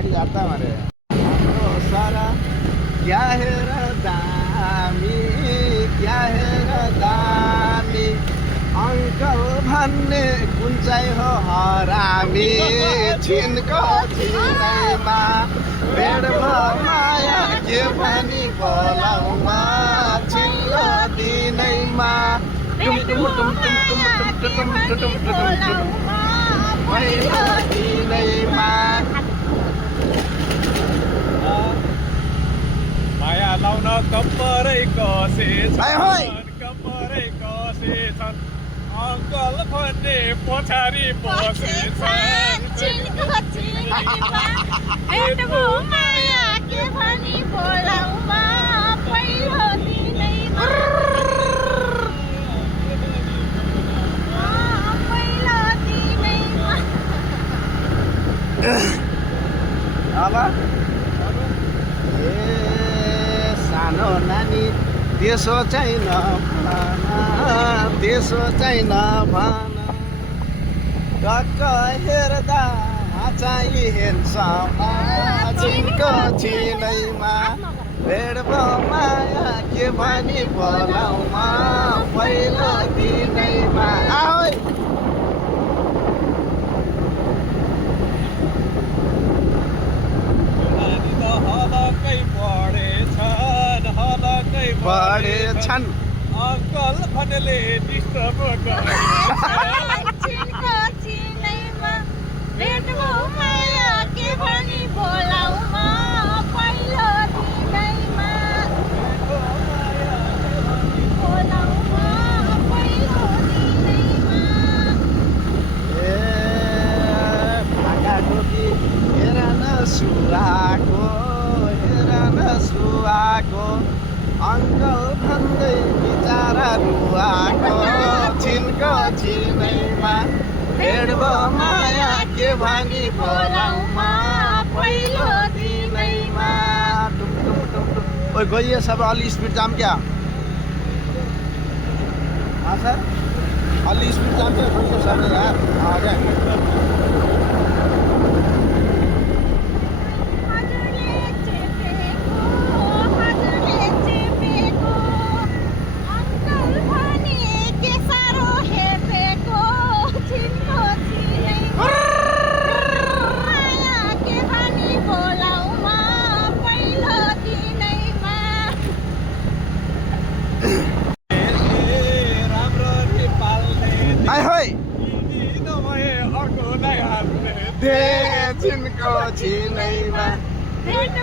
गाडी झर्दा मरे सारा क्या है र दामी क्या है र दामी अङ्कल भन्ने कुन चाहिँ हो हरामी छिनको छिनैमा भेट माया के पनि बोलाउमा छिल्लो दिनैमा पहिलो दिनैमा माया लाउन कम्परै कसेछन् अङ्कल भन्ने पछाडि बसेछन् माया के पनि बोलाउमा पहिलो दिनैमा पहिलो दिनैमा अब ए सानो नानी त्यसो चाहिँ नभन त्यसो चाहिँ नभन टक्क हेर्दा चाहिँ हेर्छम छिनको छिनैमा भेट माया के भनी बोलाउमा पहिलो दिनैमा आओ हलकै बढेछन् अङ्कल भन्नेले डिस्टर्ब छिनको छिनैमा भेट माया के भनी बोलाउमा पहिलो दिनैमा बोलाउमा पहिलो दिनैमा ए भाका टोपी हेर न सुहाको अङ्कल भन्दै बिचारा रुवाको छिनको छिनैमा भेट माया के भनी बोलाउमा पहिलो दिनैमा ओए गइए सब अलि स्पिड जाम क्या हाँ सर अलि स्पिड जाम क्या गइए सब यार हाँ क्या छिनको छिनैमा भेट